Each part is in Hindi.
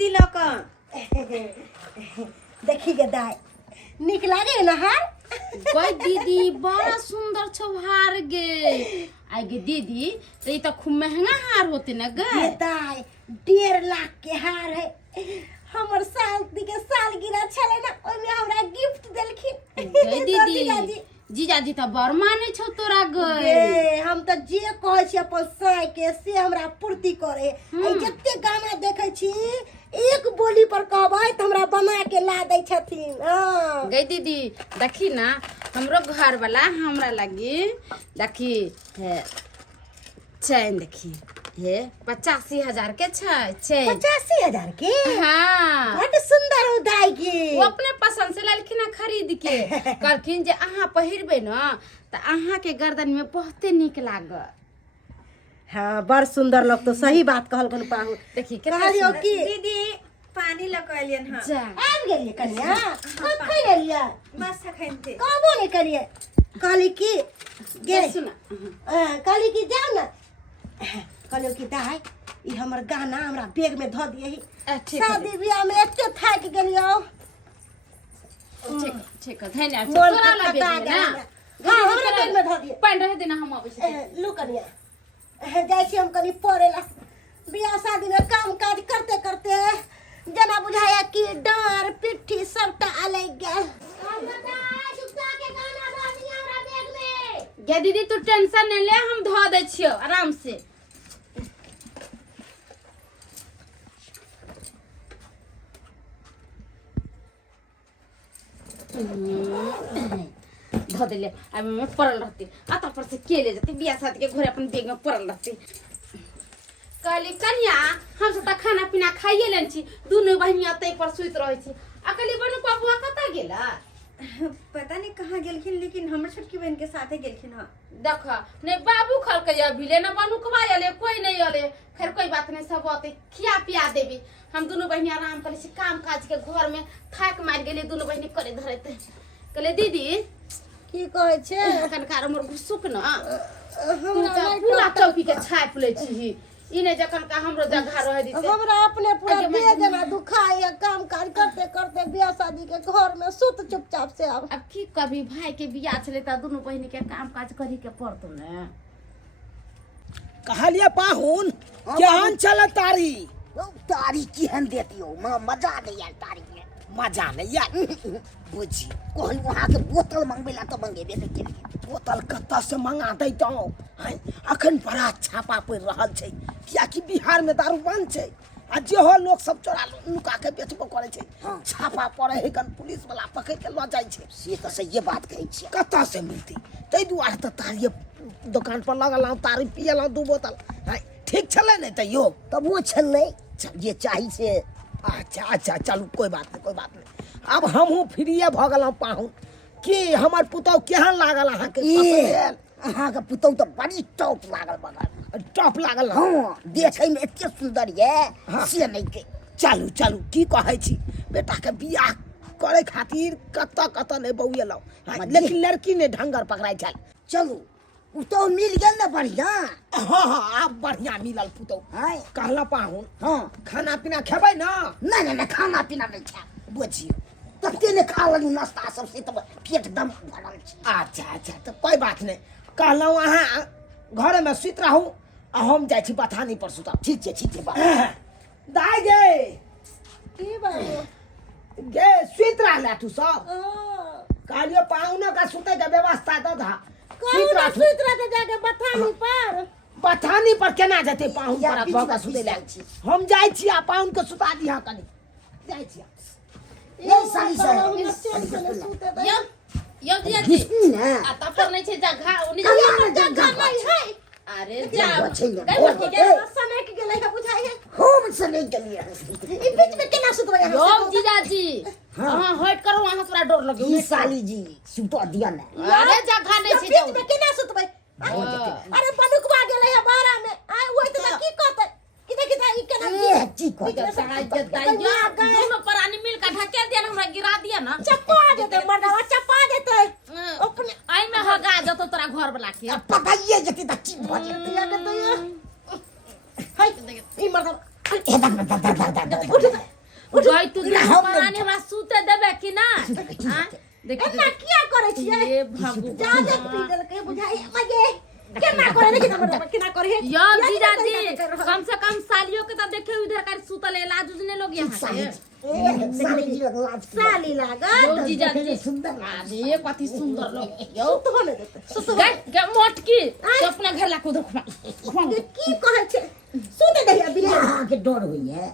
दीदी लका देखी गे दाई निक लागे ना हार गई दीदी बड़ा सुंदर छहार गे आई गे दीदी तो ये तो खूब महंगा हार होते ना गे ये दाई 1.5 लाख के हार है हमर शादी के सालगिरह छले ना ओइ में हमरा गिफ्ट देलखिन गई दीदी जीजाजी तो बड़ माने छौ तोरा गए हम तो जे कहै छी अपन साय के से हमरा पूर्ति करे आई जत्ते गाना देखै छी एक बोली पर कहबै त हमरा बना के ला दै छथिन हां गई दीदी देखी ना हमरो घर वाला हमरा लगी देखी चैन देखी हे 85,000 के छै 85,000 के हाँ बड़ सुंदर हो दाई के वो अपने पसंद से ललखिन खरीद के कहलखिन जे अहाँ पहिरबे ना त अहाँ के गर्दन में बहुते निक लागत हाँ बड़ सुंदर लोग तो सही बात कहल गन पाहु देखी कहलियो की दीदी पानी लकलियन हां जा आब गेलिए कन्या कब खै लेलिए बस खैन थे कहबो नहीं करिए कहली की गे सुना कहली की जाओ ना कहलियो की दाई ई हमर गाना हमरा बैग में ध दिए शादी बियाह में एते थाक गेलियो ठीक ठीक धन्यवाद मोन तोरा ला खटा बेटी ना हां हमरा बैग में ध दिए पानी रह देना हम आबै छी लू कनिया जाय छी हम कनी पड़ेला बियाह शादी में काम काज करते करते जना बुझाया कि डार पिट्ठी सबटा अलग गेल गे दीदी तू टेंशन नहीं ले हम ध दै छियो आराम से धो दिले अब मैं पड़ल रहती आता पर से के ले जाती बियाह शादी के घरे अपन बैग में पड़ल रहती कहली कन्या हम सब खाना पीना खाइए लेन छी दुनु बहिनी अतै पर सुइत रहै छी अकली बनु पापुआ कता गेला पता नहीं कहाँ गेलखिन लेकिन हमर छोटकी बहन के साथे गेलखिन हां देख ने बाबू खल के अभी ले ना बानू कबा आले कोई नहीं आले खैर कोई बात नहीं सब आते खिया पिया देबी हम दोनों बहिनी आराम करे छी काम काज के घर में थाक मार गेले दोनों बहिनी करे धरते कहले दीदी की कहै छे कनकार मोर घुसुक न हमरा पूरा चौकी के छाप ले छी इने जखन का हमरो जगह रह दी हमरा अपने पूरा बेजना दुखाई काम काज करते करते बियाह शादी के घर में सुत चुपचाप से अब की कभी भाई के बियाह छले त दोनों बहिनी के काम काज करी के पड़तो ने कहलिए पाहुन केहन चल तारी तारी केहन देती हो मजा नहीं यार तारी में मजा नहीं यार बुझी कोहन वहां के बोतल मंगबेला तो मंगेबे नहीं केलिए बोतल कत्ता से मंगा दैतो अखन बड़ा छापा पड़ रहल छै कियाकि बिहार में दारू बंद छै आ जे हो लोग सब चोरा नुका के बेचबो करे छै छापा पड़े है कन पुलिस वाला पकड़ के ल जाय छै से तो सही बात कहै छी कत्ता से मिलती तै दुआरे त तारी दुकान पर लगल तारी पियला 2 बोतल ठीक छले नहीं त यो तब वो छलै ये चाहिए से अच्छा अच्छा चलू कोई बात नहीं अब हमहू फ्रीए भ गेलहुँ पाहुन कि हमर पुतौ केहन लागल अहाँके अहाँ के पुतौ तो बड़ी टॉप लागल बगल टॉप लागल हाँ देखे में एते सुंदर ये से नहीं के चलू चलू की कहै छी बेटा के बियाह करे खातिर कत नहीं बउएलहुँ लेकिन लड़की ने ढंगर पकड़ाई छल चलू पुतौ मिल गेल ना बढ़िया हाँ अब बढ़िया मिलल पुतौ कहला पाहुन हाँ खाना पीना खेबै ना नहीं खाना पीना नहीं खा बुझियो तब तेने खा लगी नाश्ता सब से तब पेट दम भरल छै अच्छा तो कोई बात नहीं कहलहुँ अहाँ घर में सुत रहू आ हम जाइ छी बथानी पर सुतब ठीक छै बात दाई गे की बाबू गे सुत रहला तू सब कहलियो पाहुन का सुते के व्यवस्था दऽ धा सुत रहते जाके बथानी पर केना जते पाहुन पर भगा सुते लाग छी हम जाइ छी आ पाहुन के सुता दिहा कनी जाइ छी ये साली यो दिया जी ना आता पर नहीं छे जगह उनी जगह नहीं है अरे जा समय के गेलै है बुझाई है हम से नहीं गेलिए ई बीच में केना सुतबै यो जीजाजी हां हट करो वहां थोड़ा डर लगे ई साली जी सुतो दिया ना अरे जगह नहीं छे बीच में केना सुतबै अरे बनुकवा गेलै है बारा में आ ओइ त की कहतै किते ई केना की कहतै सहाय दैया दोनों प्राणी मिल के ढकेल दिया ना हमरा गिरा दिया ना चप्पा देते मर्दवा चप्पा देते अपने आई में हगा जतो तोरा घर वाला के पताइए जति त की भ जेतै दिया के तो हाय ई मर्दवा गई तू महारानी हमरा सूते देबे कि ना हां देख एना किया करे छियै हे भगवान जा देखती देलकै बुझाई मगे केना करे लेकिन हमर केना करे है यो जीजाजी कम से कम सालियों के तो देखे उधर कर सूतल है लाज उजने लोग यहाँ के साली लागत यो जीजाजी सुंदर अरे कति सुंदर लोग यो तो होने देते सुत गए मोटकी तो अपना घर ला को देखो की कहे छै सुते दहिया बिना यहाँ के डर हुई है।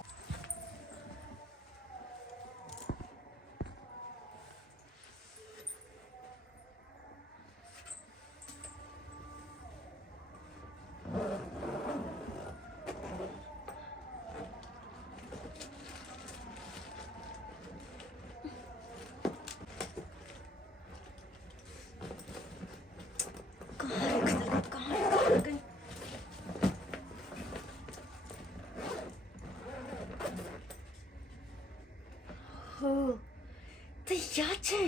हो तैयार छे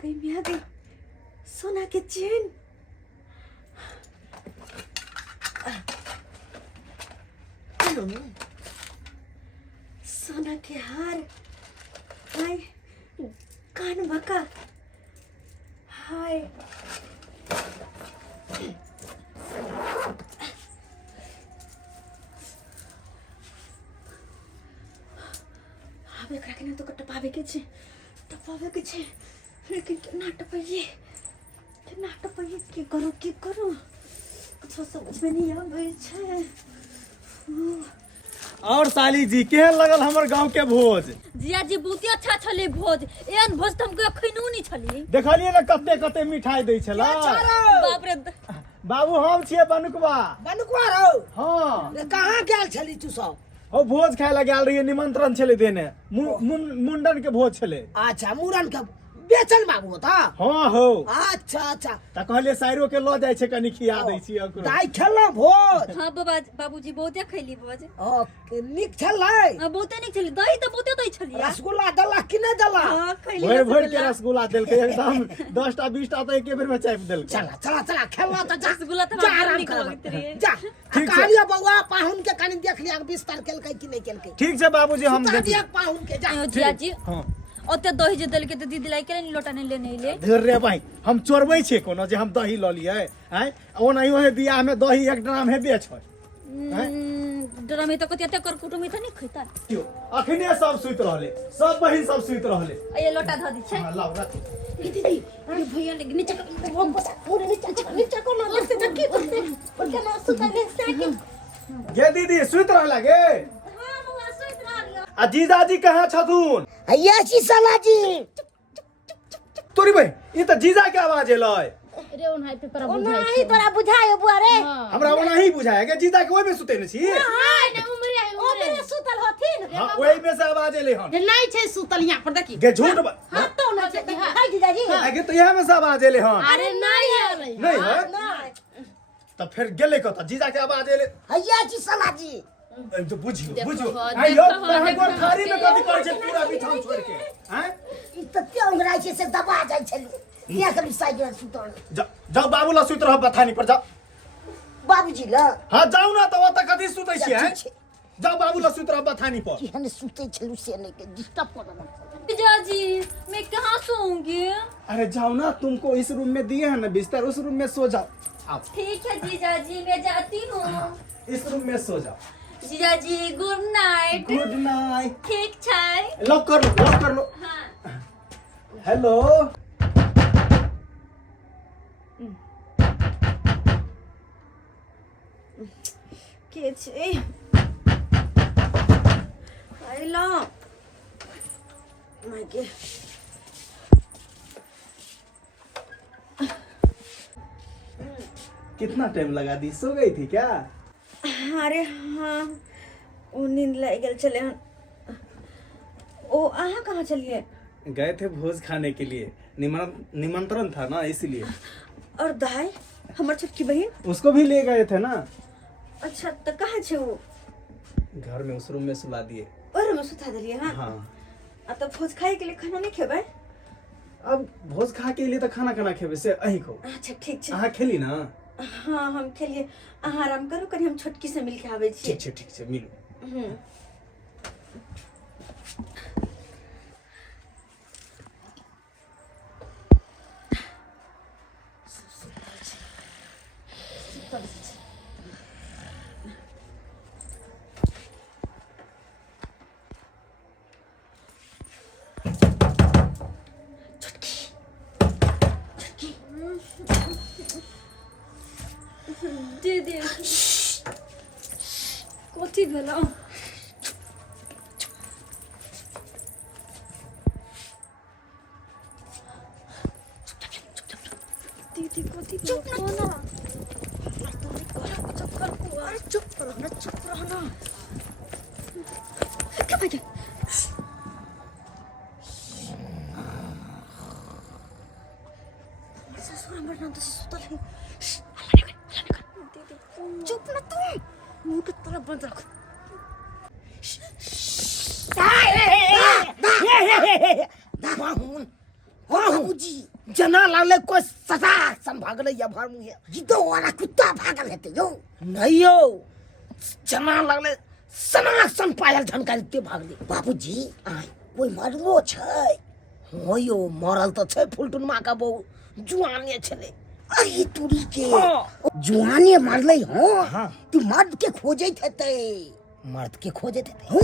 कहीं भी आ गई सोना के चेन सोना के हार हाय कान बका हाय अब एकरा के ना तो टपावे के छे लेकिन केना टपाइए की करू कुछ समझ में नहीं आवे छे। और साली जी केहन लगल हमर गांव के भोज? जिया जी बहुते अच्छा छले भोज एहन भोज त हमके अखनो नहीं छली देखलिए ना कते कते मिठाई दै छला। बाप रे बाबू हम छिए बनुकबा। बनुकवा रहो हां रे कहाँ गेल छली तू सब? हो भोज खाय ला गेल रहिए निमंत्रण छले देने मुंडन के भोज छले। अच्छा मूरन के बेचल बाबू था। हां हो अच्छा त कहले साइरो के ल जाय छे कनी खिया दै छी ओकरो। दाई खेलना भोज हां बाबूजी बहुते खैली भोज निक छलै बहुते नहीं छली दही त बहुते दही छली रसगुल्ला दला कि नहीं दला? हां खैली भर के रसगुल्ला देलके एकदम 10टा 20टा त एके बेर में चाप देलके। चला खेलना त जा रसगुल्ला त जा हमरा आराम निक कर लगत रे जा कालिया बउआ पाहुन के कनी देख लिया विस्तार केलकै कि नहीं केलकै। ठीक छे बाबूजी हम सुता देख दिया पाहुन के जा जिया जी हां ओते दही जे देलके त दीदी लाई के नहीं लोटा नहीं लेने ले धर रे भाई हम चोरबै छे कोनो जे हम दही ल लियै हैं ओनाहियो है बियाह में दही एक ड्राम हेबे छै डरा में त कते कर कुटुमी त नहीं खैता अखने सब सुइत रहले सब बहिन सब सुइत रहले। ये लोटा ध दी छै हां लाओ रख दीदी अरे भैया ने नीचे हम बसा पूरे नीचे को ना देखते त की करते उनके ना सुता ले साकी गे दीदी सुइत रहला गे। हां बुआ सुत रहलियो आ जीजाजी कहाँ छथुन? हैया छी साला जी तोरी भाई ई त जीजा के आवाज एलै। रे उन हाई पेपर ओ नहीं तोरा बुझाए बुआ रे हमरा ओनाही बुझाय के जीजा के ओइ में सुते न छी। हाय ने उमरे ओ मेरे सुतल हथिन हां ओइ में से आवाज एलै हन। जे नहीं छे सुतल यहाँ पर देखी गे झूठ हां तो ना छै हाय जीजाजी आगे तो यहां में से आवाज एलै हन। अरे नहीं आले नहीं है नहीं त फिर गेले कत जीजा के आवाज एलै हैया छी साला जी तो बुझियो देखो, आइयो देखो, तहन देखो, गोर थारी में कथि कर छै पूरा बिछाओ छोड़ के हैं ई त तेंगराइ छै से दबा जाइ छली लिया कभी साइड में सुतल जाओ बाबूला सुइत रह बथानी पर जाओ। बाबूजी ल हां जाऊ ना तो त कथि सुतै छी हैं जाओ बाबूला सुइत रह बथानी पर। कि हने सुते छलु से नहीं के डिस्टर्ब करना। जीजा जी मैं कहां सोऊंगी अरे जाओ ना तुमको इस रूम में दिए हैं ना बिस्तर उस रूम में सो जाओ। आओ ठीक है जीजा जी मैं जाती हूँ इस रूम में सो जाओ। जीजा जी गुड नाइट गुड नाइट। ठीक छै लॉक कर लो हाँ हेलो के छे आइला मायके कितना टाइम लगा दी सो गई थी क्या? अरे हाँ वो नींद लग गल चले हन ओ अहाँ कहाँ चलिए? गए थे भोज खाने के लिए निमंत्रण था ना इसलिए। और दाई हमार छोटकी बहन उसको भी ले गए थे ना। अच्छा तो कहाँ छे वो? घर में उस रूम में सुला दिए। और हम सुता दिलिए हाँ हाँ आ तो भोज खाए के लिए खाना नहीं खेबै अब भोज खा के लिए तो खाना खाना खेबे से अही को अच्छा ठीक छै। अहाँ खेली ना? हाँ हम खेलिए, अहाँ आराम करू, कनी हम छोटकी से मिल के आबै छी। ठीक छै मिलू। दीदी कथी भेलौ? दीदी कथी भेलौ? चुप रहना। क्या बात है? ससुर हमर नाम तो सुतल है। चुप ना तुम, मुंह के तरफ बंद रखो। बाबूजी जना लागले कोई ससा सन भागले या भर मुहे जिदो वाला कुत्ता भागल हेते यो नहीं यो जना लागले सना सन पायल झनका ते भागले बाबूजी कोई मरलो छै हो यो मरल तो छै फुलटुन मा का बहू जुआने छले अरे तुरी के जुआने मरले हो तू मर्द के खोजे हेते मर्द के खोजे हेते हो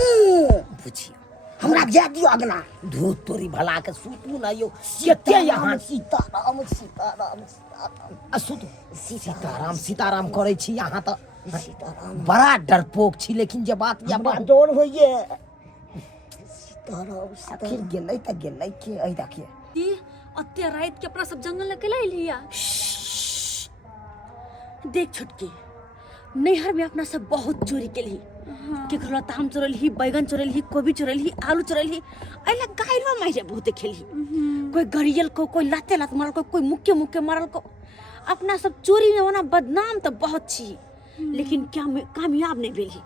बुझियो हमरा जा दियो अगना धूत तोरी भला के सुतू ना यो केते यहाँ सीताराम असुत सीताराम करे छी यहाँ तो सीताराम बड़ा डरपोक छी लेकिन जे बात या डर होइए सीताराम आखिर गेलै त गेलै के ऐ देखिए दी अत्ते रात के अपना सब जंगल अकेला लिया। देख छोटकी, नैहर में अपना सब बहुत चोरी केली। केकरो ताम चोरली, बैगन चोरली, कोबी चोरली, आलू चोरली, ऐला गायरवा माइरे बहुत खेली। कोई गरियल को, कोई लाते लात मारल को, कोई मुक्के मुक्के मारल को। अपना सब चोरी में होना बदनाम तो बहुत छी, लेकिन क्या कामयाब नहीं भेली,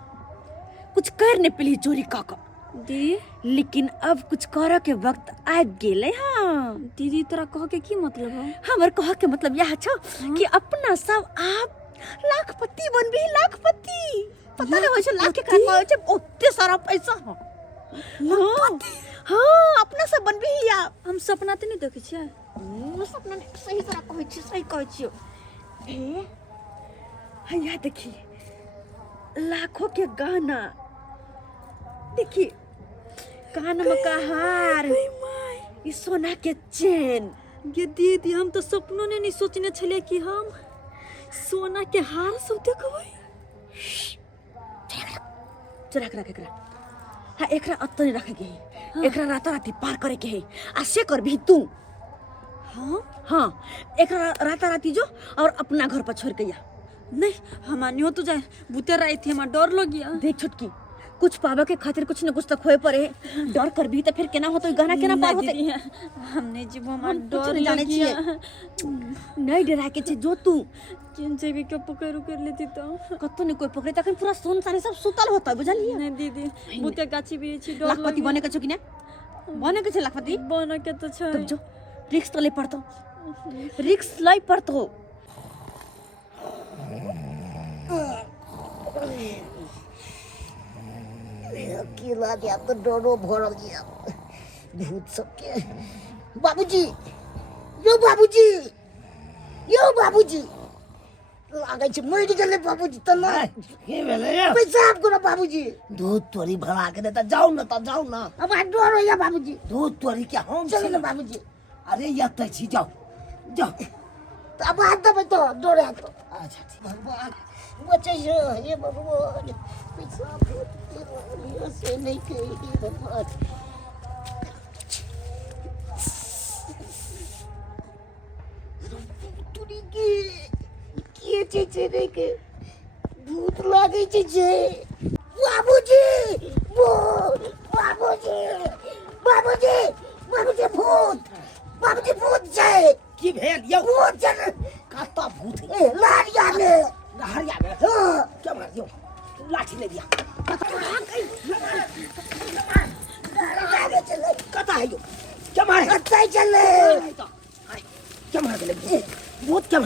कुछ कर नहीं पेली चोरी का दी। लेकिन अब कुछ करे के वक्त आ गेले। हाँ दीदी, तोरा कह के की मतलब है? हमर कह के मतलब यह छौ कि अपना सब आप लाखपति बनबी। लाखपति पता नहीं होय लाख के का होय छै, ओते सारा पैसा। हाँ अपना सब बनबी या हम सपना त नहीं देखे छियै। सपना नहीं, सही तरह कहै छी, सही कहै छियो। हैया देखी लाखों के गहना, देखी कान में का हार, ये सोना के चेन। ये दीदी हम तो सपनों ने नहीं सोचने छले कि हम सोना के हार सब देखबै। चुरा के रख एकरा। हाँ एकरा अत्तने रखे के है, एकरा राता राती पार करे के है। आ से कर भी तू। हाँ एकरा राता राती जो और अपना घर पर छोड़ के जा। नहीं हमानियो तो जाए बुते रही थी, हमारा डर लग गया। देख छुटकी, कुछ पावा के खातिर कुछ न कुछ तो खोए पड़े। डर कर भी तो फिर केना होतो, गहना केना पार होते। हमने जीव हमार डर जाने चाहिए, नहीं डरा के छे जो तू किन जगह के पकड़ कर लेती तो कतो ने कोई पकड़े तखन पूरा सोन सारे सब सुतल होता बुझलिए। नहीं दीदी बुते गाछी भी छी, डर लाखपति बने के छ कि ना? बने के छ लाखपति बने के तो छ। तब जो रिस्क तो ले पड़तो, रिस्क लाई पड़तो। अकेला गया तो डरो भरल गया भूत सबके। बाबूजी यो बाबूजी, यो बाबूजी लागे छ मरि गेले बाबूजी त ना के भेले यो पेशाब करो बाबूजी। दूध तोरी भला के त जाऊ न, त जाऊ न। अब डर हो या बाबूजी, दूध तोरी के हम चले न बाबूजी। अरे यत छी, जाओ जाओ त अब हाथ दबे तो डर है तो। अच्छा भगवान बचे ये भगवान पेशाब से नहीं के भगवान। तुरी के चीजे रे के भूत लागे छे। बाबूजी वो बाबूजी बाबूजी बाबूजी भूत, बाबूजी भूत छै। की भेल यो? भूत छै। कता भूत है? लारिया में, लारिया में। हां क्या मार दियो, लाठी ले दिया। कता है यो? क्या मारे? कता चले क्या मार गेले भूत क्या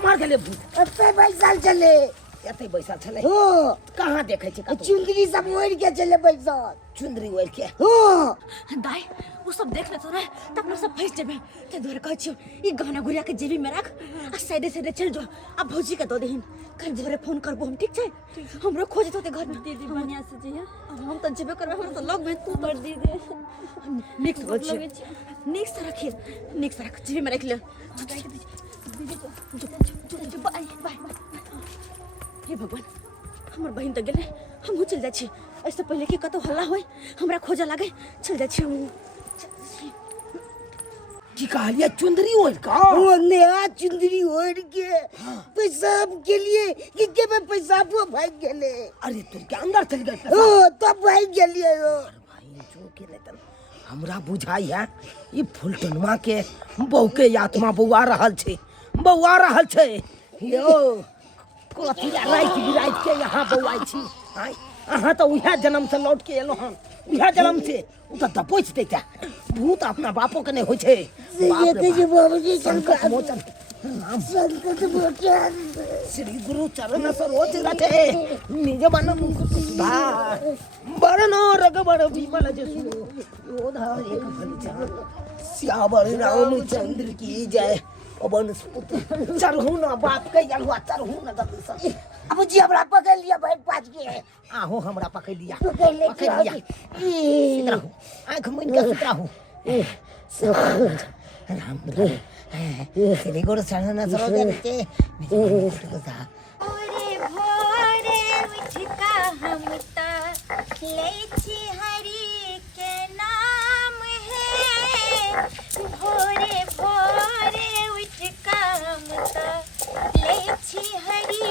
मार गेले भूत अते बैसल चले एते बैसा छले हो कहाँ देखे छी कतौ चुंदरी सब ओढ़ के चले बैसल चुंदरी ओढ़ के हो दाई वो सब देख ले तो ना तब अपना सब फंस जेबे ते दोर कह छियो ई गहना गुड़िया के जेबी में रख आ साइडे साइडे चल जो अब भौजी के दो देहिन कल भोरे फोन करबो हम ठीक छै हमरो खोज तो घर में दीदी बढ़िया से जी अब हम तो जेबे करबे हम तो लोग में तू कर दी दे निक्स हो छै निक्स रखिए निक्स रख जेबी में रख ले जो बाय बाय हे भगवान हमर बहिन त गेले हम चल जाइ छी ऐसे पहले कि कतौ हल्ला होय हमरा खोजा लागे चल जाइ छी हम की कहलिए चुंदरी ओढ़ का वो नया चुंदरी ओढ़ के पेशाब के लिए कि के में पेशाब वो भाग गेले अरे तू के अंदर चल गए ओ तब भाग गेलिए हो भाई जो के ले तन हमरा बुझाई है ई फुलटनुआ के बहू के आत्मा बौआ रहल छै यो कथी रात के यहाँ बौआई छी आय अहाँ तो उहे जन्म से लौट के एलो हन उहे जन्म से उ त दपोच देता भूत अपना बापो के नहीं होय छै ये के जे बाबूजी संकट मोचन नाम संकट मोचन श्री गुरु चरण सरोज रटे निज मन मुख सुधा बरनो रगबड़ विमल जसु योधा एक फलिचा श्यावर रामचंद्र की जय पवन सुपुत्र चरहु न बाप के जलवा चरहु न गदसा अब जी हमरा पकड़ लिया बैठ पाज के आहो हमरा पकड़ लिया पकड़ लिया सितराहु आंख मुन के सितराहु राम राम श्री गुरु चरण सरोज रटे भोरे भोरे उठका हम ता लेछि हरि के नाम है भोरे भोरे उठका हम ता लेछि हरि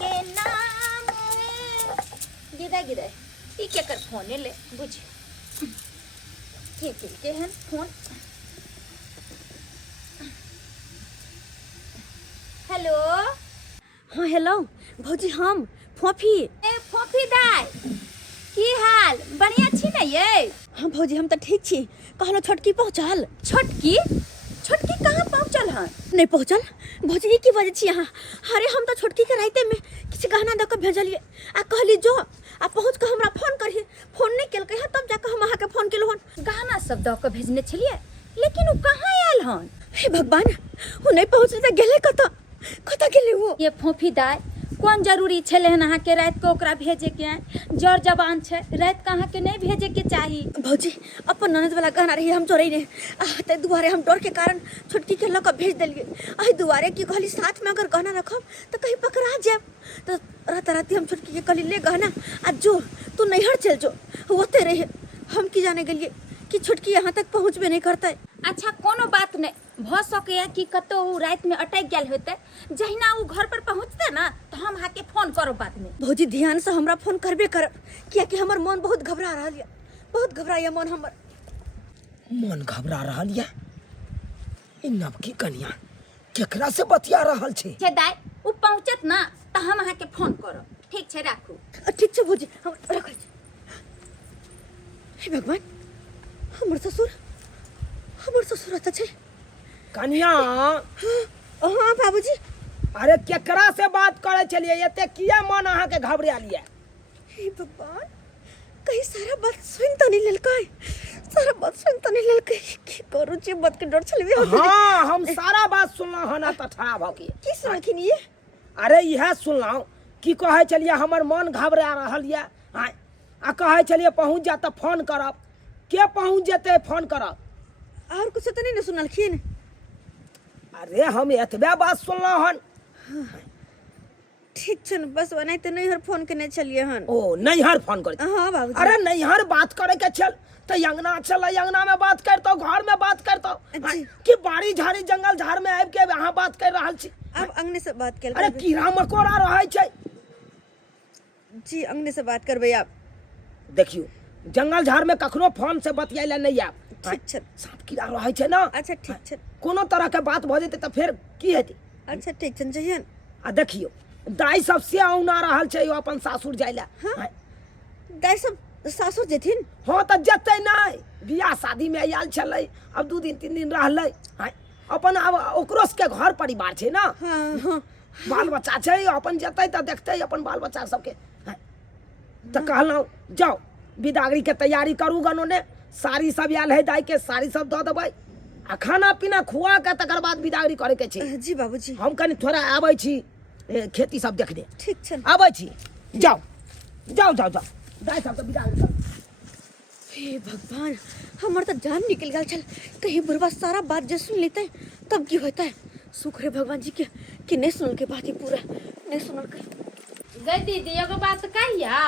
के नाम है गिदा गिदा ई के कर फोन ले बुझ के हन फोन हेलो हाँ हेलो भौजी हम फोफी ए फोफी दाई की हाल बढ़िया छी न ये हाँ भौजी हम तो ठीक छी कहलो छोटकी पहुँचल छोटकी छोटकी कहाँ पहुँचल हन नहीं पहुँचल भौजी ई की वजह छी यहाँ अरे हम तो छोटकी के राइते में किसी गहना दऽ के भेजलिए आ कहली जो आ पहुँच के हमरा फोन करिए फोन नहीं केलकै हँ तब जाके हम अहाँके फोन केलहुँ हन गहना सब दऽ के भेजने छलिए लेकिन वो कहाँ आयल हन हे भगवान वो नहीं पहुँचले तऽ गेले कतऽ गेले वो ये फोफी दाई कौन जरूरी छले हन अहाँ के रात को ओकरा भेजे के जर जवान छै रात के अहाँ के नहीं भेजे के चाही भौजी अपन ननद वाला गहना रही हम चोरई ने ते दुआरे हम डर के कारण छोटकी के लऽ के भेज देलिए अहि दुआरे की कहली साथ में अगर गहना रखब तो कहीं पकड़ा जाब तो रात हम छोटकी के कहली ले गहना आ जो तू नैहर चल जो ओते रहे हम की जाने गेलिए कि छोटकी यहाँ तक पहुँचबे नहीं करते अच्छा कोनो बात नहीं भ सके कि कतो रात में अटक गेल होते जहिना वो घर पर पहुँचते ना तो हम अहाँ के फोन करो बाद में भौजी ध्यान से हमरा फोन करबे कर किया कि हमर मन बहुत घबरा रहा है बहुत घबराया मन हमर मन घबरा रहल या ई नवकी कन्या केकरा से बतिया रहल छै छे दाई वो पहुँचत ना तो हम अहाँ के फोन करो ठीक छे राखू ठीक छै भौजी हम रखै छी हे भगवान हमर ससुर अच्छा छै कन्या हाँ बाबूजी अरे केकरा से बात करे छलिए एते किया मन अहाँ के घबरा लिया हे भगवान कहीं सारा बात सुन तो नहीं लेलकै की करू छी बात के डर छलबे हाँ हम सारा बात सुनला हन तठा भके की सुनखिन ये अरे इहे सुनलौ की कहे छलिए हमर मन घबरा रहल या आ कहे छलिए पहुँच जा त फोन करब के पहुँच जेते फोन करब और कुछ तो नहीं सुनलखिन अरे हम एतबे बात सुनलौ हन ठीक छै न बस वनाइ तो नैहर फोन केने छलिए हन ओ नैहर फोन कर हाँ बाबूजी अरे नैहर बात करे के चल तो अंगना चल अंगना में बात करतो घर में बात करतो जी। कि बाड़ी झाड़ी जंगल झाड़ में आबि के यहाँ बात कर रहल छी अब अंगने से बात कर अरे कीड़ा मकोड़ा रहे छै जी अंगने से बात करबै आप देखियो जंगल झाड़ में कखनो फोन से बतियाइला नहीं आब ठीक छै सांप कीड़ा रहे छै ना अच्छा ठीक छै कोनो तरह के बात भ जेते त फिर की हेतै अच्छा ठीक छै जहियन आ देखियो दाई सब से औना रहल छै यो अपन सासुर जाइला दाई सब सासुर जेथिन हाँ त जते नहीं बियाह शादी में आयल छलै अब 2 दिन 3 दिन रहलै अपन अब ओकरो के घर परिवार छै ना, हाँ हाँ बाल बच्चा छै, अपन जेतै तऽ देखतै अपन बाल बच्चा सबके। हैं, तऽ कहलहुँ जाओ विदागरी के तैयारी करू गनो ने, साड़ी सब आयल है दाई के, साड़ी सब दऽ देबै आ खाना पीना खुआ के तकर बाद विदागरी करे के छै। जी बाबूजी हम कनि थोड़ा आबै छी खेती सब देख दे, ठीक छै। आबै छी, जाओ जाओ जाओ जाओ दाई सबके विदागरी करू। हे भगवान, हमार तो जान निकल गया चल, कहीं बुढ़वा सारा बात जे सुन लेते तब की होता है। शुक्र है भगवान जी के कि नहीं सुनल के बात ही पूरा नहीं सुनल के। गई दीदी एगो बात कहिया,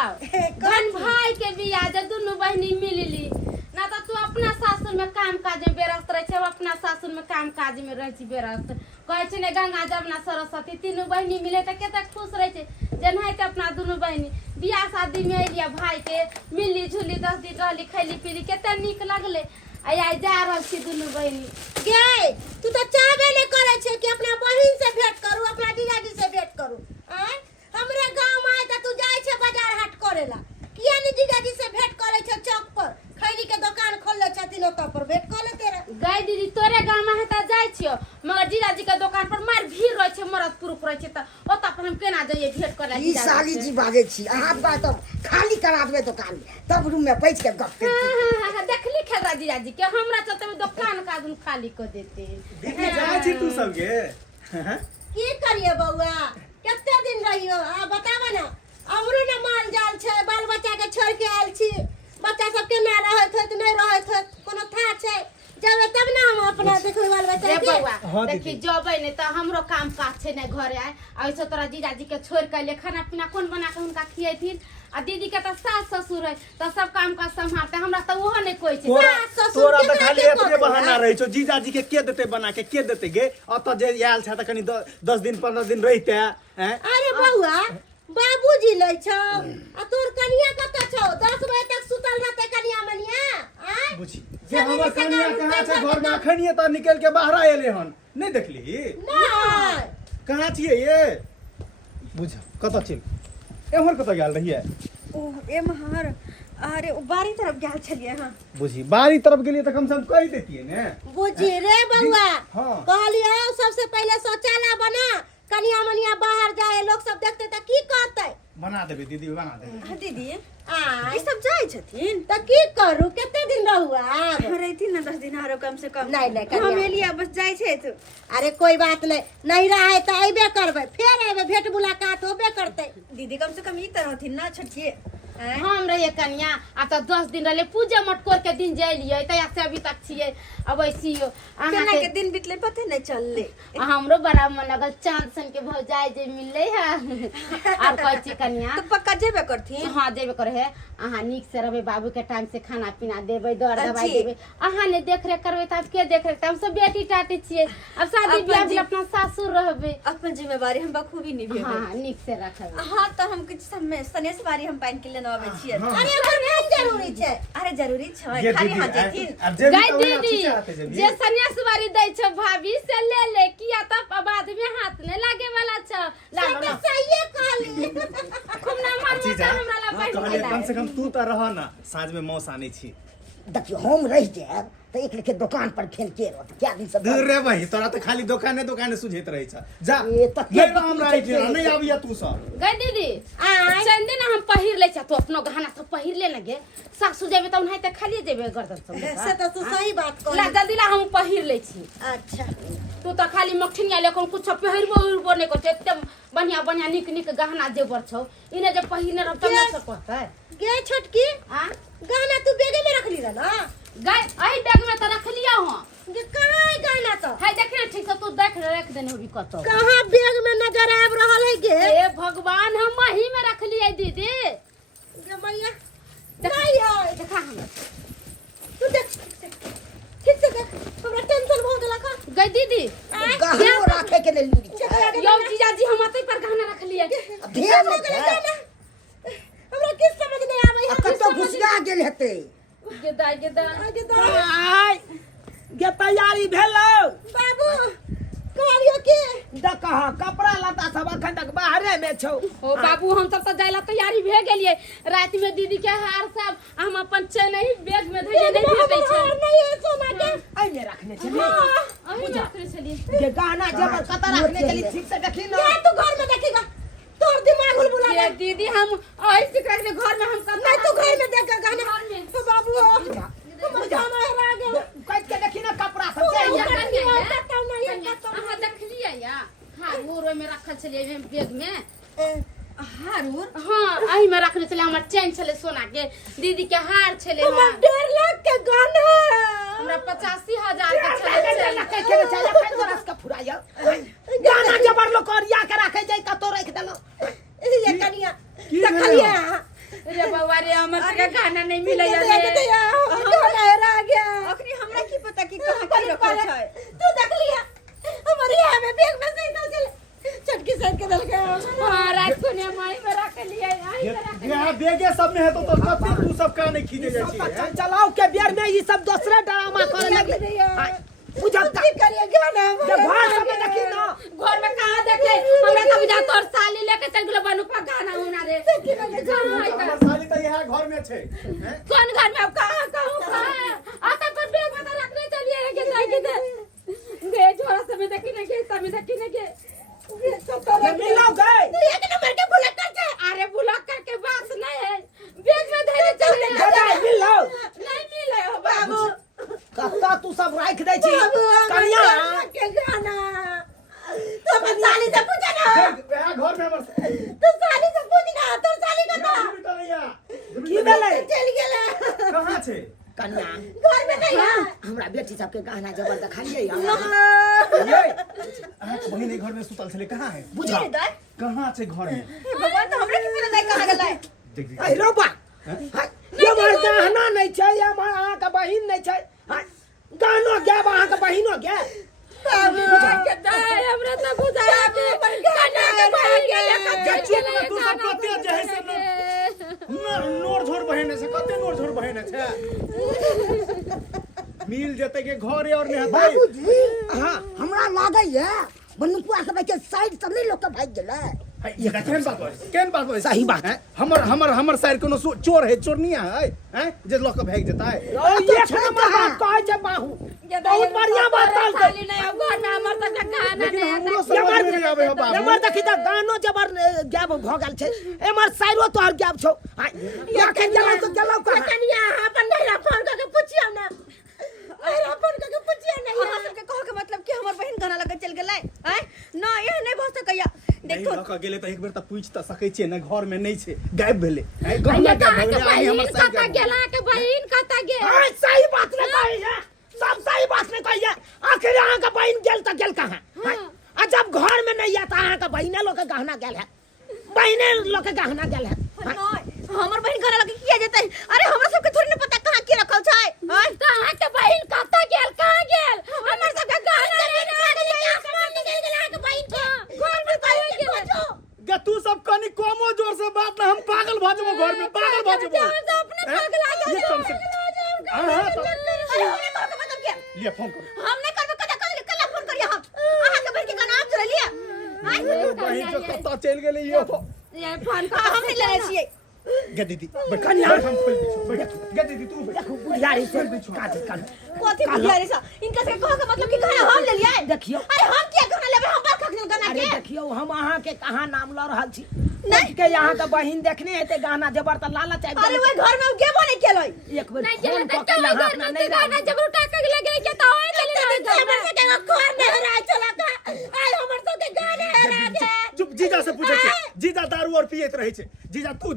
बहन भाई के बियाह जब दुनू बहनी मिलली ना, तो तू अपना सासुर में काम काज में व्यस्त रहे छै, अपना सासुर में काम काज में रहे छी व्यस्त। कहे छै ने गंगा जमुना सरस्वती तीनू बहनी मिले तो कते खुश रहे छै। जेनाहिते अपना दुनू बहनी बियाह शादी में एलिया भाई के मिली झुली 10 दिन रहली खैली पीली कते नीक लगले। आई जा रहल छी दुनू बहनी। गे तू तो चाहबे नहीं करे छे कि अपना बहिन से भेंट करू, अपना जीजाजी से भेंट करू। आय हमरे गांव में आए त तू जाय छे बाजार हाट करेला, किया नहीं जीजाजी से भेंट करे छे? चौक पर खैनी के दुकान खोलले छथिन, ओत पर भेंट कर ले तेरा। गई दीदी तोरे गांव में हता जाय छियो, मगर जीजाजी के दुकान पर मार भीड़ रहे छै, मरद पुरुष रहे छै, त ओत पर हम केना जाइए भेंट करे? ई साली जी बाजे छी, अहाँ बात खाली करा देबै दुकान, तब रूम में बैठ के गप करती। देखली खेदा जीजाजी के हमरा चलते में दुकान का दून खाली कर देते। दीदी जाय छी तू सब गे, हैं? की करिए बउआ, केते दिन रहियो आ बतावा ना। हमरो ना माल जाल छे, बाल बच्चा के छोड़ के आयल छी, बच्चा सब के ना रहत है नहीं रहत है कोनो था छे, जब तब ना हम अपना देखो बाल बच्चा रे के। बउआ हाँ देखी दीदी। जबै ने त हमरो काम काज छै ने घरे आए, ऐसे तोरा जीजाजी के छोड़ के ले खाना पीना कौन बना के हुनका खियेथिन, आ दीदी के त सास ससुर है त सब काम काज संभालते, हमरा त ओहो नहीं कोई छै। तोरा तो खाली एतने बहाना रहे छो, जीजाजी के देते बना के देते गे, अत जे आयल छ त कनी 10 दिन 15 दिन रहिते हैं। अरे बउआ बाबूजी ले छौ आ तोर कनिया कत छौ? 10 बजे तक सुतल रहते कनिया मनिया। आय बुझी जे हमर कनिया कहाँ छै घर में, अखनिए त निकल के बाहर एले हन, नहीं देखली? नहीं कहाँ छिए ये? बुझ कत छिल एमहर कत गेल रहिए? ओ ए महार, अरे ओ बारी तरफ गेल छलिए। हां बुझी बारी तरफ गेलिए त कम से कम कह देतिए ने। बुझी रे बउआ, हाँ। कहलियो सबसे पहले शौचालय बना, कनिया मनिया बाहर जाए लोग सब देखते त की कहते? बना देबे दीदी, बना देबे। दीदी आय ई सब जाय छथिन, त की करू, केते दिन रहुआ? रहती ना 10 दिन आरो कम से कम। नहीं कनिया। हम एलिया बस जाय छै तो। अरे कोई बात नहीं रहे तो अबे करबे, फिर अबे भेंट मुलाकात होबे करते। दीदी कम से कम ई तरह थी ना छठिए। हम रहिए कन्या आ त 10 दिन रहले पूजा मटकोर के दिन जाइलिए, तया से अभी तक छिए। अब ऐसियो केना के दिन बीतले पते नहीं चलले। हमरो बड़ा मन लगल, चांद सन के भौजाई जे मिलले है। और कहै छी कन्या तो पक्का जेबे करथी। हाँ जेबे करे है, अहाँ नीक से रहबे, बाबू के टाइम से खाना पीना देबे, दर दवाई अच्छी। देबे, अहाँ ने देख रेख करबे त के देख रेख? हम सब बेटी टाटी छिए, अब शादी अपन ब्याह जी- में अपना सासुर रहबे। अपन जिम्मेवारी हम बखूबी निभाएबे। हाँ नीक से रखबे। हाँ तो हम कुछ समय सनेस बारी हम पाइन के लेना आवे छिए। अरे ओकर नहीं जरूरी छे। अरे जरूरी छै, ये खाली दीदी, हाथ जेथिन। अब जेबी गई त दीदी अच्छी चाहते जेबी। जे सन्यास वारी दै छ भाभी से ले किया तब बाद में हाथ ने लागे वाला छ। ला लो ला। सही कहली। खूब ना मार अच्छी मत जा। हमरा ला हाँ, कहलिए बैठ कम से कम तू त रह ना, साँझ में मौस आनै छी। देखियो हम रह जाएब तो एक लेखे दुकान पर खेल के रहत, क्या दिन सब दूर रे भाई, तोरा त खाली दुकाने सुझैत रही छ। जा ये त के नहीं हम रही छी, नहीं आबिया तू सब। गई दीदी आय चंदे ना हम पहिर ले छ, तू अपनो गहना सब पहिर ले ना गे, सासु जेबे त उन्हाई त खाली जेबे गर्दन सब लेकर। से तो तू सही बात ला कहली। जल्दी ला हम पहिर ले छी। अच्छा तू त खाली मखठिया लेकर कुछ पहिरबो उड़बो नहीं करछ, एकदम बढ़िया नीक गहना जेबर छौ, इने जे पहिरने रह तब ना सब कहतै। गे छोटकी हां गाना तू बेगे में रख ली रह ना? गई एही बैग में त रख लिया हो। गे कहाँ है गाना तो? हाय देख ना ठीक से तू देख रख देने होगी कतो। कहाँ बैग में नजर आब रहल है गे? ए भगवान हम वही में रख लिए दीदी। गे मैया नहीं है। देखा हम तू देख ठीक से देख, हमरा टेंशन बहुत लगा। गई दीदी गहनो रखे के लिए लूरी छै। यो जीजाजी हम अतै पर गहना रख लिए। ध्यान नहीं छै, हमरा किस समझ नहीं आवे आ कतो घुसगा गेल हेतै। गेदा आय गे तैयारी भेलौ? बाबू कहलियो के देख कहाँ कपड़ा लत्ता सब अखन तक बाहरे में छौ। ओ बाबू हम सब त जाइला तैयारी भे गेलिए, रात में दीदी के हार सब हम अपन चेन ही बैग में धइले नहीं भेटै छै। नहीं है सोना के। एमे रखने छै। अही में रखले चलिए ये गहना जबर कता रखने के लिए ठीक से देखी ना क्या तू घर में देखेगा तोर दिमाग बुला ये दीदी हम ऐसे कर के घर में हम सब नहीं तू घर में देख गहना घर में। तो बाबू हमर गाना हरा गया कट के देखी ना कपड़ा सब चाहिए अहाँ देखलिए या हारूर में रखल छलिए बैग में हारूर हाँ अही में रखले छले हमर चैन छले सोना के दीदी के हार छले हमर 1.5 लाख के गाना हमरा 85,000 के छले चैन के चाहिए फिर तो रस का फुराया गाना जबर लो करिया के रखे जाई त तो रख देलो ये कनिया देखलिए रे बाबा रे हमर के गाना नहीं मिले देख दिया गाना हरा गया अखनी हमरा की पता कि कहां की रखल छै तू देख लिया हमारे यहाँ में बैग में से इधर चले चटकी साइड के दल गया हां रात को ने माई में रख लिए आई में रख यहाँ बेगे सब में है तो कते तू सब का नहीं खींचे जाई छी चलाओ के बियर में ये सब दूसरा ड्रामा करे लगे बुझब की करिए गाना जब घर सब में देखी ना घर में कहां देखे हमरा तो बुझा तोर साली लेके चल गेलो बनुपा गाना होना रे हमर साली त यहाँ घर में छे हैं? कौन घर में अब कहां कहूं आता पर बैग में तो रखने चलिए रे के जाई के दे झोरा सब में देखी ना के सब में देखी ना के ये मिलो गए तू एक नंबर के बुलेट करके अरे ब्लॉक करके बात नहीं है बैग में धरे चले गए मिलो नहीं मिले हो बाबू कत्ता तू सब रख दे छी कनिया के गाना तो मैं साली से पूछा ना यहाँ घर में हमर तू साली से पूछ ना तो साली का था बेटा नहीं यहाँ की भेलै चल गेला कहाँ छे कन्या घर में नहीं है हमरा बेटी सबके गहना जबर दिखाइए ये आज बहिनी घर में सुतल छले कहाँ है बुझा कहाँ छे घर में भगवान तो हमरा की पता कहां गेलै देख देख ए रोबा ये मार गहना नहीं छै ये मार अहाँ के बहिन नहीं छै गानो गाब अहाँ के बहिनो गे के दाई हमरा तो बुझाया के गाना के भाग गेले चुप ना तू सब कते जे है से नोर झोर बहने से कते नोर झोर बहने छे मिल जते के घर और में बाबूजी हाँ हमरा लागै है बनुपुआ सब के साइड सब नहीं लोग के भाग गेलै ये केन बात है सही बात है हमर साइड कोनो चोर है चोरनिया है हैं जे लोग के भाग जता है ये नंबर बात कहै छै बाहू बहुत बढ़िया बात कहल साली नहीं अब घर में हमर तक गाना लेकिन नहीं हमरो समझ में नहीं आवे हो बाबू एमर देखि त गानो जबर गैब भ गेल छै एमर साइरो तोहर गैब छौ या के गेलौ तो गेलौ कहां कनिया अपन नैरा फोन करके पूछियो ना नैरा फोन करके पूछियो ना हमरा सबके कह के मतलब कि हमर बहन गाना लगे चल गेलै हैं ना यह नहीं भ सकैया नहीं देखो लक गेले त एक बेर त पूछ त सकै छियै न घर में नहीं छे गायब भेले है घर में गायब भेले आइ हमर साइड कता गेला के बहिन कता गेल हां सही बात ने कहै है सब सही बात ने कहै है आखिर अहाँ के बहिन गेल त गेल कहां आ जब घर में नहीं है त अहाँ के बहिने लोग के गहना गेल है बहिने लोग के गहना गेल है हमर बहन गाना लगे किया जेतै अरे हमरा सबके थोड़ी न पता कहां की रखल छै हैं कहां के बहिन कता गेल कहां गेल हमर सबके गाना नहीं आसमान निकल गेला के बहिन के घर में कहियो गेल गे तू सब कनी कमो जोर से बात ना हम पागल भ जबो घर में पागल भ जबो अपने पागल आ ये कम से हां तो अरे हमने कह के मतलब क्या लिए फोन करो हम नहीं करबे कल फोन करिए हम अहाँ के बहन के गाना आप चला लिए बहिन जो कता चल गेले यो ये फोन हम नहीं लेने छिए गे दीदी कन्या हम खोल दी गे दीदी तू देखो बुढ़ियारी से काज कर कथी बुझिया रे सा इनका से कह के मतलब कि गाना हम ले लिया देखियो अरे हम क्या गाना लेबे हम बात खखन गाना अरे के देखियो हम अहाँ के कहाँ नाम ल रहल छी नहीं के यहाँ के बहिन देखने हेते गाना जबर त लालच आबि अरे गेल वो घर में गेबो नहीं केलै एक बेर नहीं फोन गेल क त के यहाँ घर अपना में नहीं गाना रह जब उठा के लगे के त होए चली हमर के घर में हरा चला का आई हमर तो के गाना हरा गया चुप जीजा से पूछे छे जीजा दारू और पियत रहे छे जीजा तू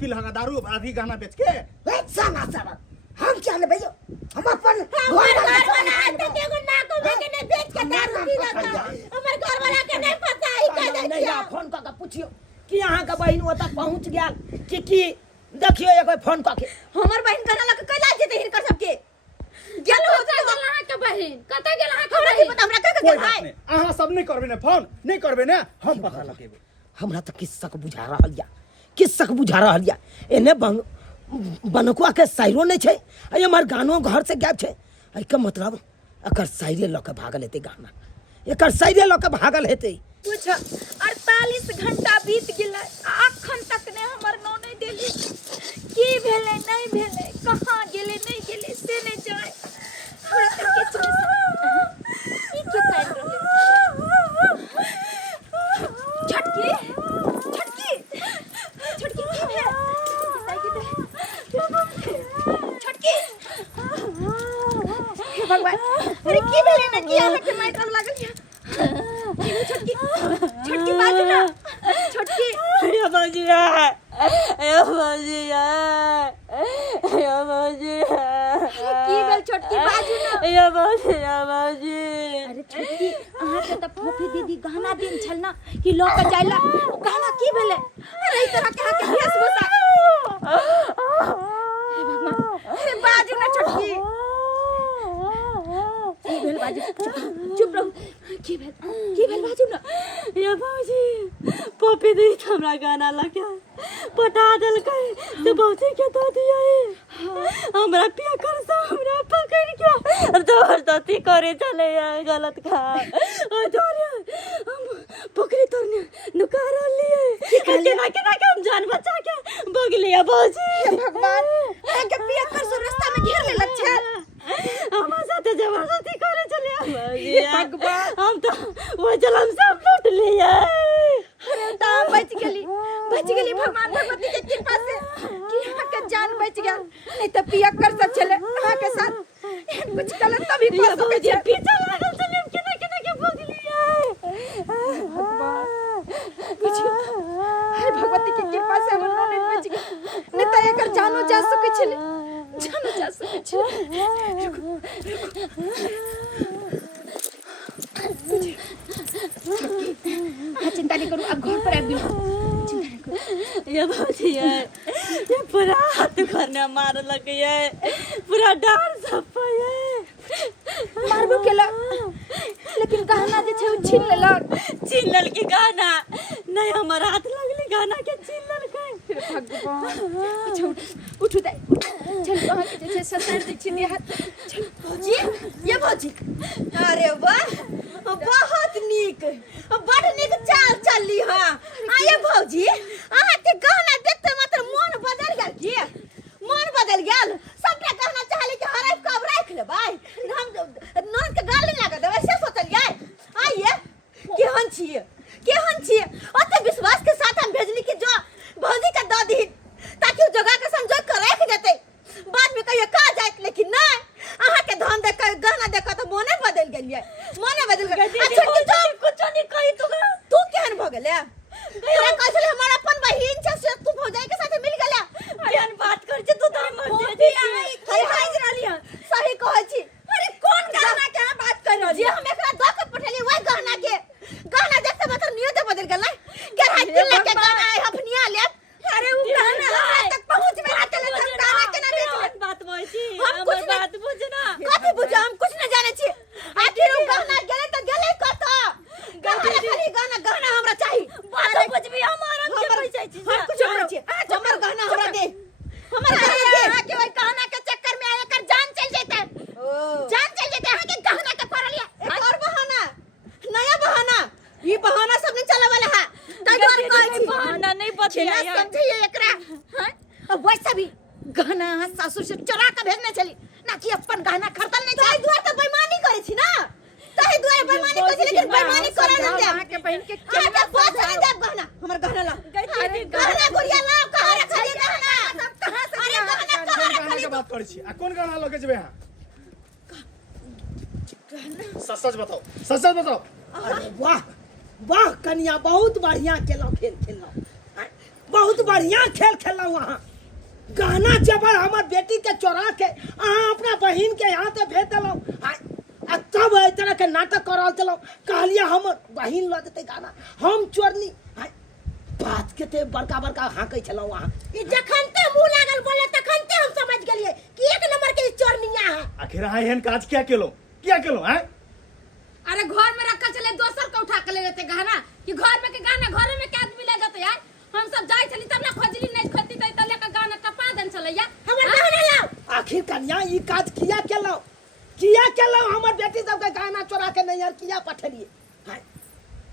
पिलहंगा दारू आधी गाना बेच के साला साला हम क्या ले भैया हम अपन हमर घर वाला आते देखो ना को के ने बेच के दारू पी रहा हमर घर वाला के नहीं पता ही का नहीं या फोन क के पूछियो कि अहाँ के बहिन ओतऽ पहुँच गेल कि देखियो एक बेर फोन क के हमर बहन गाना लगे कैला जेते हिनकर सबके गेलो कता गेल अहाँ के बहिन कता गेल अहाँ के हमरा की बहिन पता हमरा का कोई के बात भाई नहीं अहाँ सब नहीं करबे ना फोन नहीं करबे ना हम पता लगेबे हमरा तऽ किस्सक बुझा रहल या किस्सक बुझा रहल या एने बनकुआ के साइरो नहीं छै आ हमर गानो घर से गायब छै एकर मतलब एकर साइरे लऽ के भागल हेतै गाना एकर साइरे लऽ के भागल हेतै कुछ 48 घंटा बीत गेलै अखन तक ने हमर नो नहीं देली की भेलै नहीं भेलै कहाँ गेलै नहीं गेलै से नहीं जाय हमरा तक किछु नहीं छोटकी छोटकी बाजू ना छोटकी या बाबूजी की बेल छोटकी बाजू ना अरे छोटकी अहाँ के त फोफी दीदी गहना दिन छल ना कि लोक जाइला गहना की भेले अरे ई तरह के के वेशभूषा हे भगवान अरे बाजू ना छोटकी की भेल बाजू चुप रहो की भेल बाजू ना या बाबूजी पपी दी हमरा गाना लगा पटा दिल के तो बहुते के दो दिया हमरा पिया कर से हमरा पकड़ के जबरदस्ती करे चले गलत खा हम पकड़ी तोरने नुकार लिए केना केना के हम जान बचा के भग लिया बाबूजी हे भगवान के पिया कर से रास्ता में घेर ले लच्छा हमारे साथ जबरदस्ती करे चले भगवान हम तो वो जलम सब लूट लिए अरे ता बच गेली भगवान भगवती के कृपा से कि यहाँ के जान बच गया नहीं तो पिया कर सब चले यहाँ के साथ कुछ गलत तभी कर सके छे पीछे लागल चले केना केना के भग लिए कुछ हे भगवती की कृपा से हम लोग नहीं बच गए नहीं तो एकर जानो जा सके छले जानो जा सके चिंता नहीं करूँ अब घर पर आबी ये बाबूजी ये पूरा हाथ करने मार लग है पूरा डार सब है मारबो केला लेकिन गहना जे छे छीन लेलक चिल्लल के गाना नहीं हमारा हाथ लगले गाना के चिल्लल के भगवान अच्छा उठ दे चल वहां के जे ससुर दे छीन हाथ चल भौजी ये भौजी अरे वाह बहुत नीक बड़ नीक चाल चलली हां आये भौजी अहाँ के गहना देखते मात्र मन बदल गेल की मन बदल गेल सबटा गहना चाहले कि हराइ कब राख लेबै हम नन के गाली लगा देबै से सोचलियै आइए केहन छिए ओते विश्वास के साथ हम भेजली कि जो भौजी के दऽ दी ताकि जगह के संजोग के राख देतै बाद में कहियो का जाइत लेकिन नहीं अहाँ के धन देख के गहना देख के तो मोने बदल गेलियै मोने बदल गेल अच्छा कि जो कुछ नहीं कही तू केहन भ गेले तोरा कहले हमर अपन बहिन छ से तू भौजाई के साथ मिल गेला केहन बात कर छै तू तो मर अरे हाइज रहली सही कहै छी अरे कौन गहना के बात कर रहली जे हम एकरा दऽ के पठेली वही गहना के गहना देखते मतलब नियत बदल गेलै के हाथ के गहना है हफनिया ले अरे उ गहना तक पहुंच में आ चले सब गहना के ना बेच बात बोल छी हम कुछ हमर बात बुझ ना कथि बुझे हम कुछ न जाने छी आखिर उ गहना गेले तो गेले कत गहना खाली गहना हमरा चाहिए बात कुछ भी हमारा के पैसा छी हम कुछ नहीं छी हमर गहना हमरा दे हमर गहना दे आ के वही गहना के चक्कर में आया कर जान चल जेते जान चल जेते हां के गहना के कर लिया एक और बहाना नया बहाना ई बहाना सब नहीं चले वाला है तै द्वार कहै छी बहाना नहीं बतिया समझिए एकरा हां अब वैसा भी गहना सासुर से चुरा के भेजने चली ना कि अपन गहना खरीदल नहीं चाहिए द्वार तो बेईमानी करे छी ना तै द्वार बेईमानी करे छी लेकिन बेईमानी करे ना दे अहाँ के बहन के क्या के बात नहीं दे गहना हमर गहना ला गहना गुड़िया ला कहां रखली गहना सब कहां से अरे गहना कहां रखली के बात करै छी आ कोन गाना लगे जेबे हां सच बताओ अरे वाह वाह कन्या बहुत बढ़िया खेलो खेल खेलो बहुत बढ़िया खेल खेलो वहाँ गहना जबर हमार बेटी के चोरा के अहाँ अपना बहिन के यहाँ से भेज दिलो आ तब एहि तरह के नाटक कर चलो कहलिए हम बहिन ल देते गाना हम चोरनी बात के ते बड़का बड़का हाँकै छलो वहाँ जखन ते मुंह लागल बोले तखन ते हम समझ गेलिए कि एक नंबर के चोरनिया है आखिर अहाँ एहन काज क्या केलो हैं अरे घर में रखा चले दोसर के उठा के ले जाते गहना कि घर में के गहना घरे में के आदमी ले जाते यार हम सब जाई चली तब ना खोजली नहीं खोजती त लेके गहना टपा देन चले या हमर गहना लाओ आखिर कन्या ई काज किया केलो हमर बेटी सब के गहना चोरा के नहीं यार किया पठलिए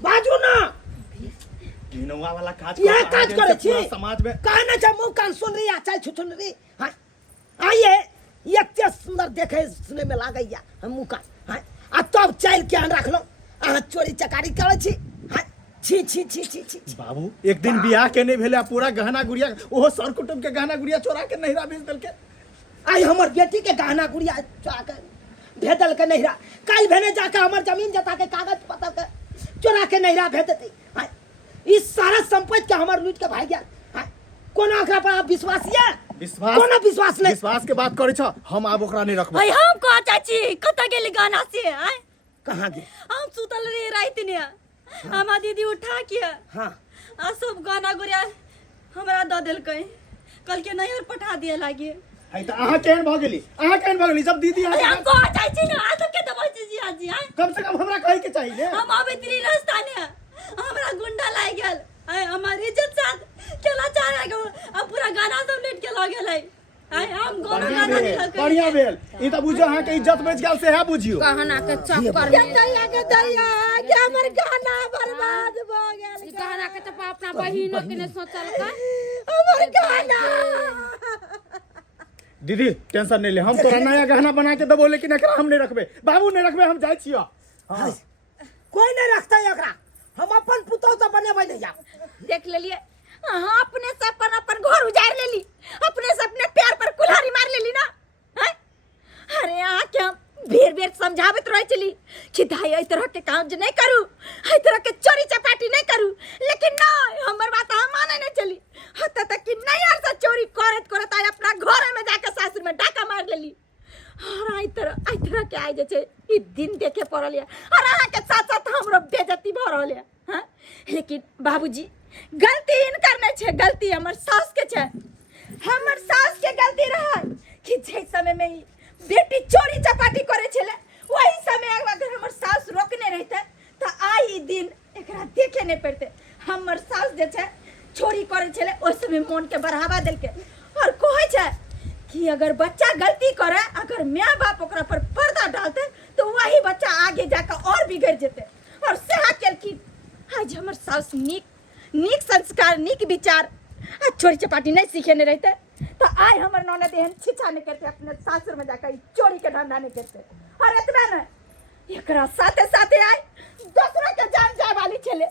बाजू ना गिनवा वाला काज यह काज करे छी समाज में कहना छ मुंह कान सुन रही अच्छा छुछुन रही हां आइए एते सुंदर देखे सुने में लागैया हम मुंह कान हां आ तब चल के रख लो अहाँ चोरी चकारी करे छी हां छी छी छी छी छी बाबू एक दिन बियाह के नहीं भेले पूरा गहना गुड़िया ओहो सर कुटुंब के गहना गुड़िया चोरा के नहिरा भेज देल के आई हमर बेटी के गहना गुड़िया चोरा के भेदल के नहिरा काल भेने जाके हमर जमीन जता के कागज पत्र के चोरा के नैरा भेज देते हाँ इस सारा संपत्ति के हमार लूट के भाग गया हाँ कोनो एकरा पर आप विश्वास ये विश्वास कोनो विश्वास नहीं विश्वास के बात करे छ हम आब ओकरा नहीं रखबो भाई हम कहा चाची कत गेली गाना से आय कहाँ गए हम सुतल रही रात ने हमार दीदी उठा के हाँ आ सब गाना गुड़िया हमरा द देलकै कल के नैहर पठा दिए लागे है त अहाँ केहन भ गेली जब दीदी अरे अहाँ हम कहा चाची ना आ तो के दबाई जी आजी आय कम से कम हमरा कहे के चाहिए हम आवे तेरी रास्ता ने हमरा गुंडा लाग गेल आय हमार इज्जत साथ केला चाह गो अब पूरा गाना सब लेट के लग गेल आय हम गाना गाना नहीं लगे बढ़िया भेल ई त बुझियो अहाँ के इज्जत बच गेल से है बुझियो कहना के चक्कर में दैया के दैया कि हमर गाना बर्बाद भ गेल कहना के चपा अपना बहिनो के ने सोचल का हमर गाना दीदी टेंशन नहीं ले हम तोरा नया गहना बना के देबो लेकिन एकरा हम नहीं रखबे बाबू नहीं रखबे हम जाय छियो हाँ कोई नहीं रखता एकरा हम अपन पुतौ तो बनेबै नहीं जाब देख लेलिए हाँ अपने से अपन घर उजाड़ लेली अपने से अपने पैर पर कुल्हाड़ी मार लेली ना हैं? अरे यहाँ क्या बेर बेर समझावत रह चली कि दाई ऐ तरह के काम जे नहीं करू ऐ तरह के चोरी चपाटी नहीं करू लेकिन नहीं हमर बात हम माने नहीं चली हत्ता तक कि नहीं यार से चोरी करत करत आई अपना घर में जाके सासुर में डाका मार लेली और आई तरह के आई जे छे ई दिन देखे पड़ल है और अहाँ के साथ साथ हमरो बेइज्जती भ रहल है हां लेकिन बाबूजी गलती इनकर नहीं छे गलती हमर सास के छे हमर सास के गलती रहा कि जे समय में ई बेटी चोरी चपाटी करे छले वही समय अगर हमर सास रोकने रहते त आई दिन एकरा देखे नहीं पड़ते हमर सास जे छे चोरी करे छले ओइ समय मन के बढ़ावा देलके और कहै छे कि अगर बच्चा गलती करे अगर माँ बाप ओकरा पर पर्दा डालते तो वही बच्चा आगे जाकर और बिगड़ जेते और सेहा केलखिन आज हमर सास नीक संस्कार नीक विचार आ चोरी चपाटी नहीं सीखे रहते तो आय हमर ननद एहन छिछा नहीं करते अपने सासुर में जाकर चोरी के धंधा नहीं करते और इतना न एकरा साथे साथे आय दूसरा के जान जाए वाली छले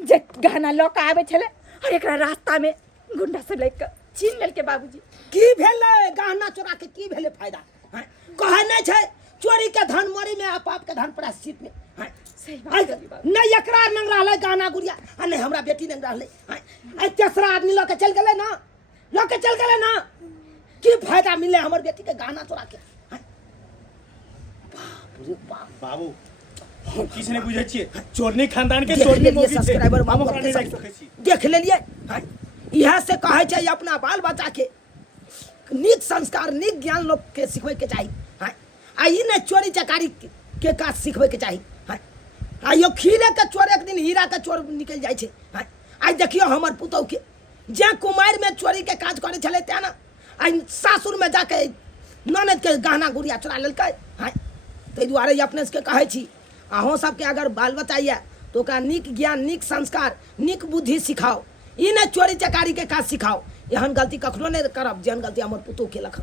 जे गहना लौका आवे छले और एकरा रास्ता में गुंडा सब लेके छीन लेल के बाबूजी की भेले गहना चोरा के की भेले फायदा हैं कहे नहीं छे चोरी के धन मरी में आप के धन प्रायश्चित में हैं सही बात है बाबू नहीं एकरा नंग रहले गहना गुड़िया आ नहीं हमरा बेटी नंग रहले हैं आई तेसरा आदमी लेके चल गेले ना की फायदा मिले हमर बेटी के गहना चोरा के हैं बाप रे बाप बाबू हम किछ नहीं बुझै छियै चोरनी खानदान के देख चोरनी लेलिए मोगी छै सब्सक्राइबर हम बाबू ओकरा नहीं रख सकै छी देख लेलिए हैं इहा से कहे छै अपना बाल बच्चा के नीक संस्कार नीक ज्ञान लोग के सिखबै के चाहिए हैं आ ई ने चोरी चकारी के काज सिखबै के चाहिए हैं आ यो खीरे के चोर एक दिन हीरा के चोर निकल जाय छै हैं आज देखियो हमर पुतौ के जे कुमार में चोरी के काज करे छले त ना आई सासुर में जाके ननद के गहना गुड़िया चोरा लेलकै हैं तै दुआरे अपने से कहे छी अहों सबके अगर बाल बच्चा ये तो ओकरा नीक ज्ञान नीक संस्कार नीक बुद्धि सिखाओ ई ने चोरी चकारी के काज सिखाओ एहन गलती कखनो नहीं करब जेहन गलती हमर पुतौ केलक